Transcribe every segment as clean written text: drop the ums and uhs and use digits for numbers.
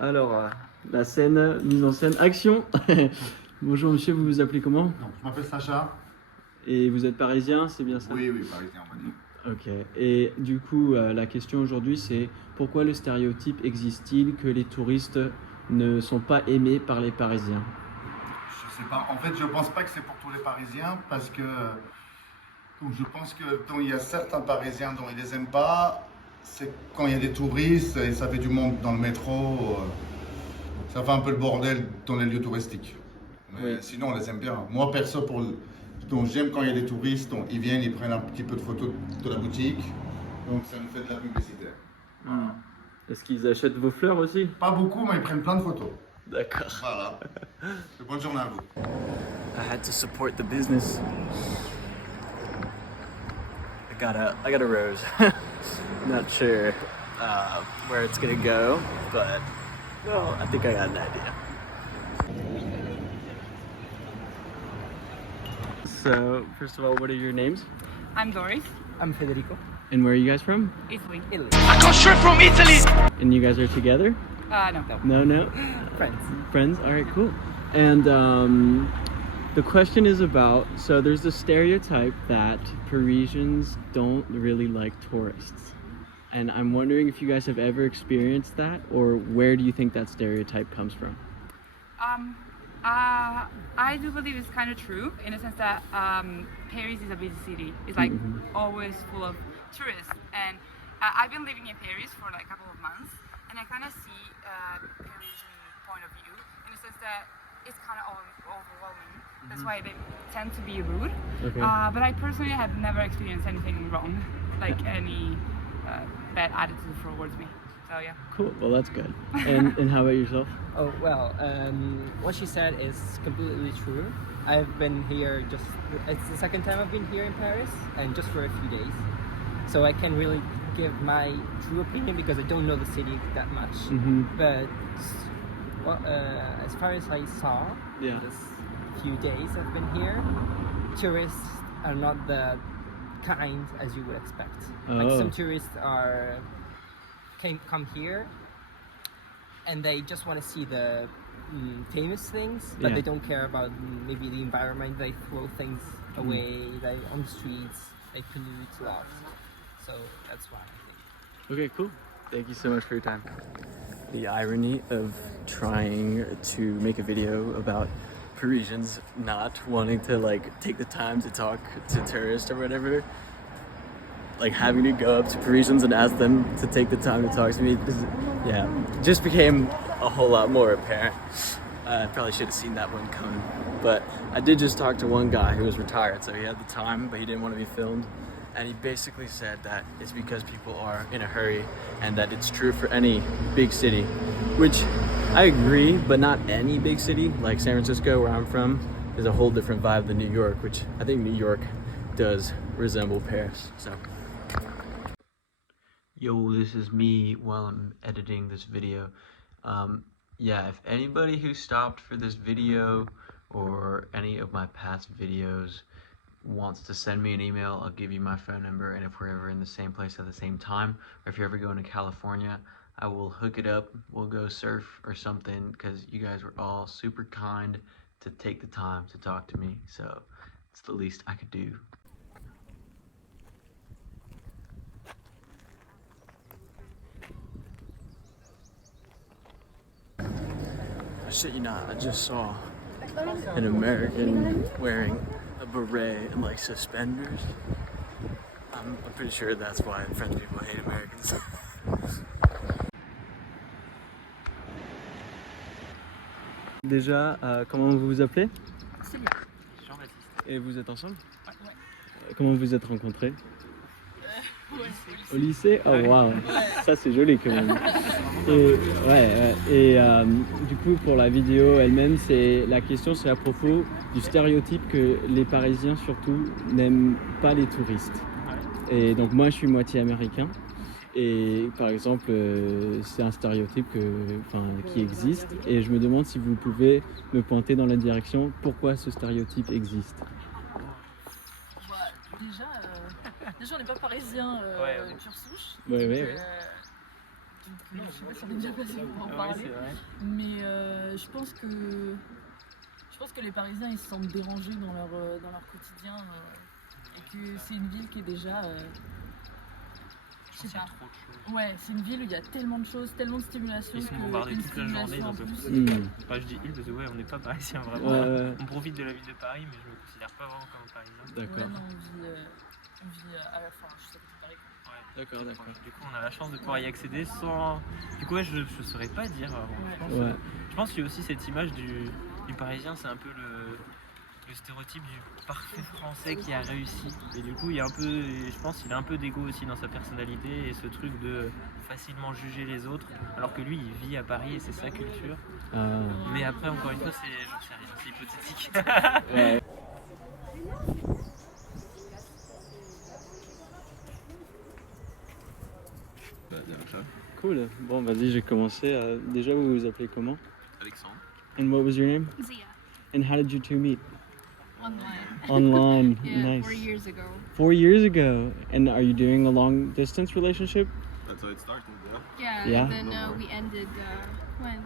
Alors, la scène, mise en scène, action. Bonjour monsieur, vous vous appelez comment? Donc, je m'appelle Sacha. Et vous êtes parisien, c'est bien ça? Oui, parisien, on va dire. Ok. Et du coup, la question aujourd'hui, c'est pourquoi le stéréotype existe-t-il que les touristes ne sont pas aimés par les Parisiens? Je sais pas. En fait, je pense pas que c'est pour tous les Parisiens parce que donc, je pense que quand il y a certains Parisiens dont ils les aiment pas, c'est quand il y a des touristes et ça fait du monde dans le métro. Ça fait un peu le bordel dans les lieux touristiques. Mais Oui. sinon, on les aime bien. Moi, perso, donc, j'aime quand il y a des touristes, donc, ils viennent, ils prennent un petit peu de photos de la boutique. Donc ça nous fait de la publicité. Voilà. Est-ce qu'ils achètent vos fleurs aussi? Pas beaucoup, mais ils prennent plein de photos. D'accord. Voilà. Bonne journée à vous. I had to support the business. I got a rose. Not sure where it's gonna go, but well, I think I got an idea. So, first of all, what are your names? I'm Doris. I'm Federico. And where are you guys from? Italy. Italy. I come straight from Italy! And you guys are together? No. No? Friends. Friends? Alright, cool. And the question is about, so there's a stereotype that Parisians don't really like tourists. And I'm wondering if you guys have ever experienced that, or where do you think that stereotype comes from? I do believe it's kind of true in the sense that Paris is a busy city. It's like always full of tourists, and I've been living in Paris for like a couple of months, and I kind of see Parisian point of view in the sense that it's kind of overwhelming. That's why they tend to be rude. Okay. But I personally have never experienced anything wrong, like any bad attitude towards me. So yeah. Cool, well that's good. And how about yourself? Oh, well, what she said is completely true. I've been here it's the second time I've been here in Paris, and just for a few days. So I can't really give my true opinion because I don't know the city that much. But well, as far as I saw, this few days I've been here, tourists are not the kind as you would expect. Like some tourists come here and they just want to see the famous things, but they don't care about maybe the environment. They throw things away, on the streets, they pollute a lot. So that's why I think. Okay, cool. Thank you so much for your time. The irony of trying to make a video about Parisians not wanting to like take the time to talk to tourists or whatever, like having to go up to Parisians and ask them to take the time to talk to me, just became a whole lot more apparent. I probably should have seen that one coming, but I did just talk to one guy who was retired, so he had the time, but he didn't want to be filmed. And he basically said that it's because people are in a hurry and that it's true for any big city, which I agree, but not any big city. Like San Francisco, where I'm from, is a whole different vibe than New York, which I think New York does resemble Paris. So, yo, this is me while I'm editing this video. If anybody who stopped for this video or any of my past videos wants to send me an email, I'll give you my phone number, and if we're ever in the same place at the same time, or if you're ever going to California, I will hook it up. We'll go surf or something, because you guys were all super kind to take the time to talk to me, so it's the least I could do. I shit you not, I just saw an American wearing a beret and like suspenders. I'm pretty sure that's why French people hate Americans. Déjà, comment vous vous appelez? Sylvia. Jean-Baptiste. Et vous êtes ensemble? Ouais. Comment vous êtes rencontrés? Au lycée? Oh waouh, ça c'est joli quand même. Et du coup pour la vidéo elle-même, la question c'est à propos du stéréotype que les Parisiens surtout n'aiment pas les touristes. Et donc moi je suis moitié américain et par exemple c'est un stéréotype qui existe et je me demande si vous pouvez me pointer dans la direction pourquoi ce stéréotype existe. Déjà on n'est pas parisien pure souche. Ouais. Du Donc, je sais pas si on est déjà passé pour en parler. c'est vrai. Mais je pense que les Parisiens ils se sentent dérangés dans leur quotidien et que c'est une ville qui est déjà je sais pas. Trop de choses. Ouais, c'est une ville où il y a tellement de choses, tellement de stimulation. Ils sont que bombardés une toute la journée, stimulation ils en en peuvent plus. plus. Enfin, je dis ils parce que ouais, on n'est pas parisiens vraiment. Ouais. On profite de la ville de Paris, mais je me considère pas vraiment comme un parisien. D'accord. Ouais, non, on vit à la fin, je sais pas Paris. D'accord, d'accord. Du coup, on a la chance de pouvoir y accéder sans. Du coup, ouais, je saurais pas dire. Ouais. Je pense qu'il y a aussi cette image du parisien, c'est un peu le stéréotype du parfait français qui a réussi. Et du coup, il y a un peu, je pense qu'il a un peu d'ego aussi dans sa personnalité et ce truc de facilement juger les autres, alors que lui, il vit à Paris et c'est sa culture. Ah. Mais après, encore une fois, j'en sais rien, c'est hypothétique. Ouais. Cool. Bon, vas-y, j'ai commencé. Déjà, vous vous appelez comment? Alexandre. And what was your name? Zia, And how did you two meet? online. Online. Yeah, Nice. 4 years ago. 4 years ago. And are you doing a long distance relationship? That's how it started, yeah. Yeah, Yeah? and then we ended when?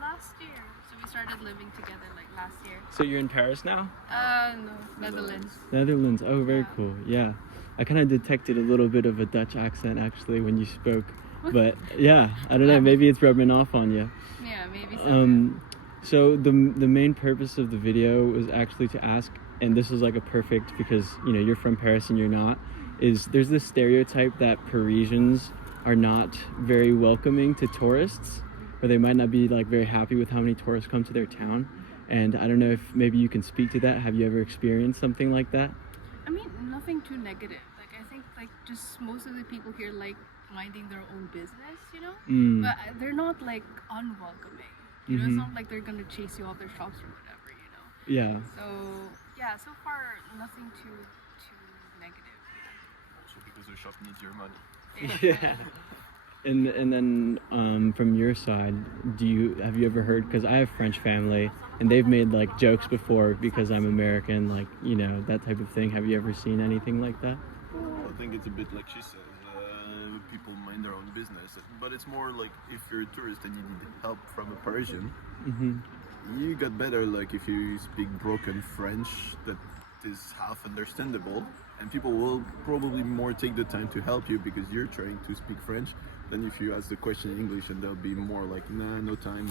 Last year. So we started living together like last year. So you're in Paris now? No, Netherlands. Netherlands. Oh, very Yeah. cool. Yeah. I kind of detected a little bit of a Dutch accent actually when you spoke. But yeah, I don't know. Maybe it's rubbing off on you. Yeah, maybe so. So the main purpose of the video was actually to ask, and this is like a perfect because you know you're from Paris and you're not. Is there's this stereotype that Parisians are not very welcoming to tourists, or they might not be like very happy with how many tourists come to their town. And I don't know if maybe you can speak to that. Have you ever experienced something like that? I mean, nothing too negative. Like I think like just most of the people here like minding their own business, you know. But they're not like unwelcoming. You know, it's not like they're gonna chase you off their shops or whatever, you know. Yeah. So yeah, so far nothing too negative. Also because the shop needs your money. Yeah. And then from your side, have you ever heard? Because I have French family, and they've made like jokes before because I'm American, like you know that type of thing. Have you ever seen anything like that? I think it's a bit like she says, people mind their own business. But it's more like if you're a tourist and you need help from a Parisian, you got better like if you speak broken French that is half understandable, and people will probably more take the time to help you because you're trying to speak French than if you ask the question in English and they'll be more like, nah, no time.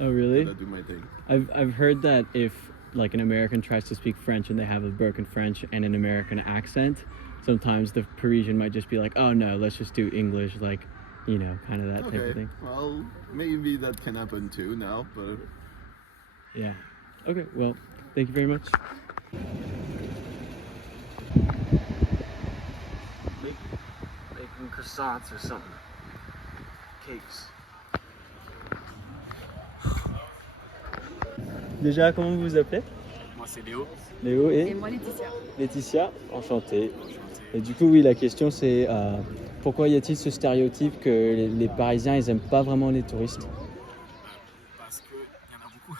Oh really? I'll do my thing. I've heard that if like an American tries to speak French and they have a broken French and an American accent, sometimes the Parisian might just be like, oh no, let's just do English, like, you know, kind of that type of thing. Well, maybe that can happen too now, but Yeah. Okay, well, thank you very much. Making croissants or something. Cakes. Déjà, comment vous vous appelez? Moi c'est Léo. Léo et moi Laetitia. Laetitia, enchanté. Et du coup, oui, la question c'est pourquoi y a-t-il ce stéréotype que les Parisiens, ils aiment pas vraiment les touristes? Parce qu'il y en a beaucoup,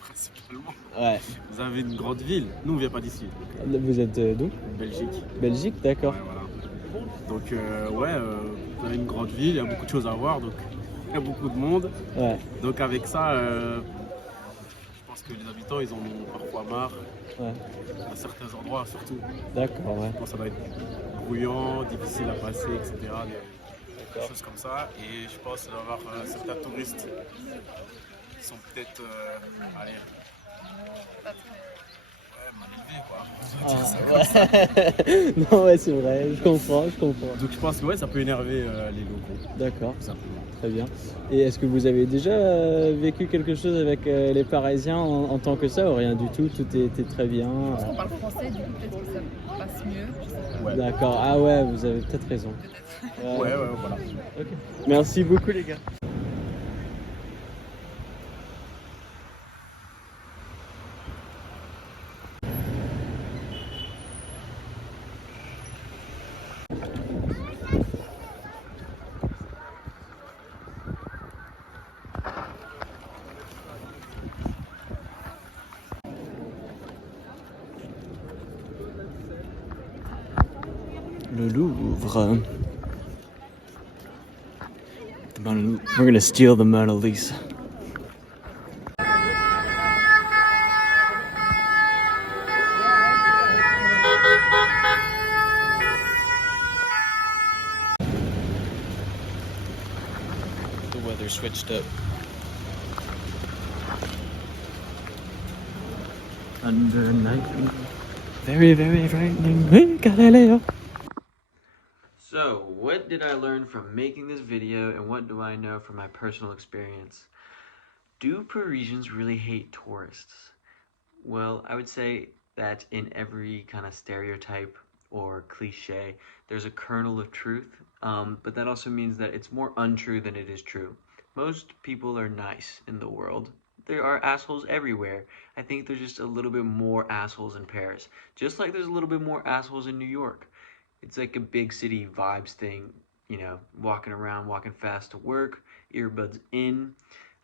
principalement. Ouais. Vous avez une grande ville, nous on vient pas d'ici. Vous êtes d'où? Belgique. Belgique, d'accord. Ouais, voilà. Donc vous avez une grande ville, il y a beaucoup de choses à voir, donc il y a beaucoup de monde. Ouais. Donc avec ça, je pense que les habitants ils en ont parfois marre. Ouais. À certains endroits surtout. D'accord, ouais. Je pense que ça va être bruyant, difficile à passer, etc. Des choses comme ça. Et je pense qu'il va y avoir certains touristes qui sont peut-être mal élevés, quoi. Non, ouais, c'est vrai, je comprends. Donc je pense que ouais, ça peut énerver les locaux. D'accord, Tout simplement. très bien. Et est-ce que vous avez déjà vécu quelque chose avec les Parisiens en tant que ça ou rien du tout? Tout était très bien. On parle français, du coup peut-être que ça passe mieux. Ouais. D'accord, ah ouais, vous avez peut-être raison. Ouais, voilà. Ok. Merci beaucoup les gars. Le Louvre. We're gonna steal the Mona Lisa. The weather switched up. Under night. Very, very frightening. Hey, Galileo. So, what did I learn from making this video, and what do I know from my personal experience? Do Parisians really hate tourists? Well, I would say that in every kind of stereotype or cliche, there's a kernel of truth, but that also means that it's more untrue than it is true. Most people are nice in the world. There are assholes everywhere. I think there's just a little bit more assholes in Paris, just like there's a little bit more assholes in New York. It's like a big city vibes thing, you know, walking around, walking fast to work, earbuds in,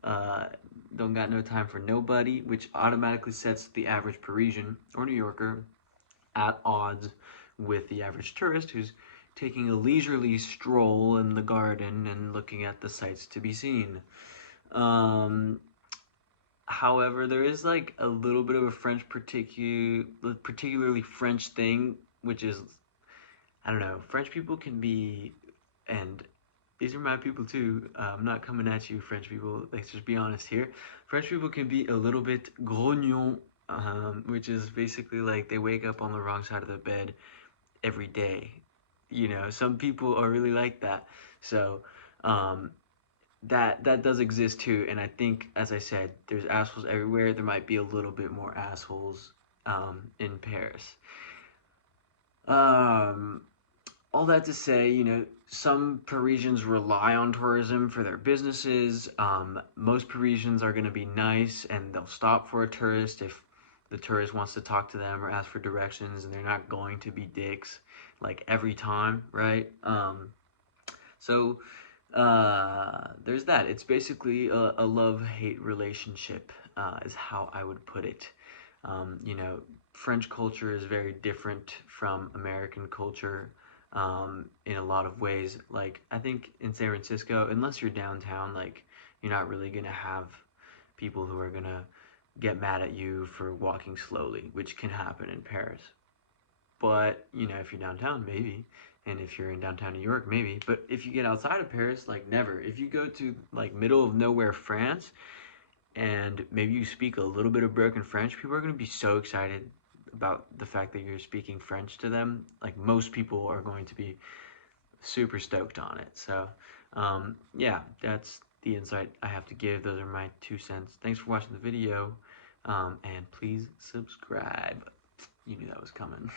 don't got no time for nobody, which automatically sets the average Parisian or New Yorker at odds with the average tourist who's taking a leisurely stroll in the garden and looking at the sights to be seen. However, there is like a little bit of a French particularly French thing, which is, I don't know, French people can be, and these are my people too, I'm not coming at you French people, let's just be honest here. French people can be a little bit grognon, which is basically like they wake up on the wrong side of the bed every day. You know, some people are really like that. So, that does exist too, and I think, as I said, there's assholes everywhere. There might be a little bit more assholes in Paris. All that to say, you know, some Parisians rely on tourism for their businesses. Most Parisians are going to be nice and they'll stop for a tourist if the tourist wants to talk to them or ask for directions, and they're not going to be dicks like every time, right? So there's that. It's basically a love-hate relationship, is how I would put it. You know, French culture is very different from American culture in a lot of ways. Like, I think in San Francisco, unless you're downtown, like, you're not really gonna have people who are gonna get mad at you for walking slowly, which can happen in Paris. But, you know, if you're downtown, maybe. And if you're in downtown New York, maybe. But if you get outside of Paris, like, never. If you go to, like, middle of nowhere France, and maybe you speak a little bit of broken French, people are going to be so excited about the fact that you're speaking French to them. Like, most people are going to be super stoked on it. So, yeah, that's the insight I have to give. Those are my 2 cents. Thanks for watching the video, and please subscribe. You knew that was coming.